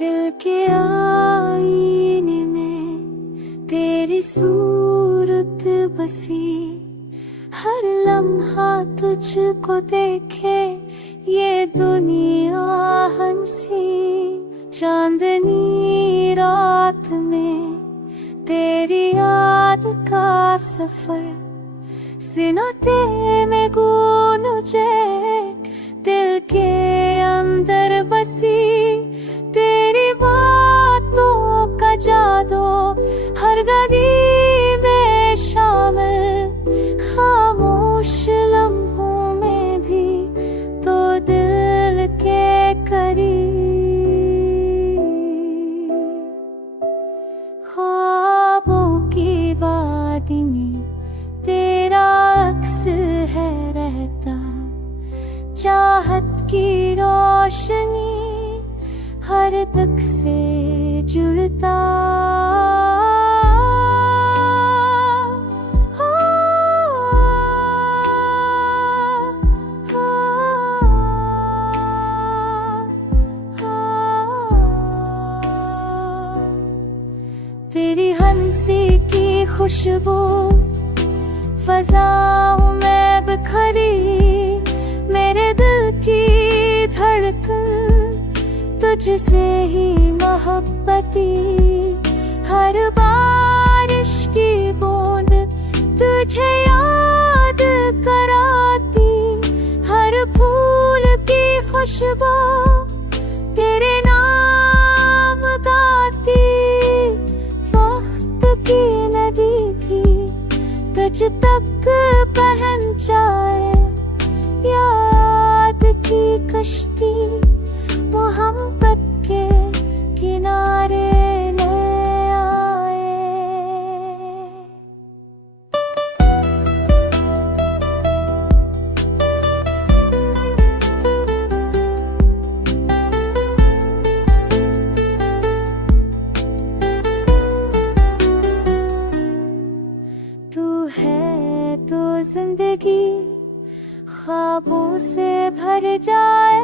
दिल के आईने में तेरी सूरत बसी, हर लम्हा तुझको देखे ये दुनिया हंसी। चांदनी रात में तेरी याद का सफर, सिनोटे में गूंजे दिल के अंदर बसी। तेरी बातों का जादू हर गली में शामिल, खामोश लम्हों में भी तो दिल के करीब। ख्वाबों की वादी में तेरा अक्स है रहता, चाहत की रोशनी हर तक से जुड़ता। तेरी हंसी की खुशबू फज़ाओं में बिखरी, मेरे दिल की धड़कन तुझसे ही मोहब्बती। हर बारिश की बूंद तुझे याद कराती, हर फूल की खुशबू तेरे नाम गाती। वक्त की नदी भी तुझ तक पहुंचाए, याद की कश्ती मोहब्बत के किनारे ले आए। तू है तो जिंदगी ख्वाबों से भर जाए,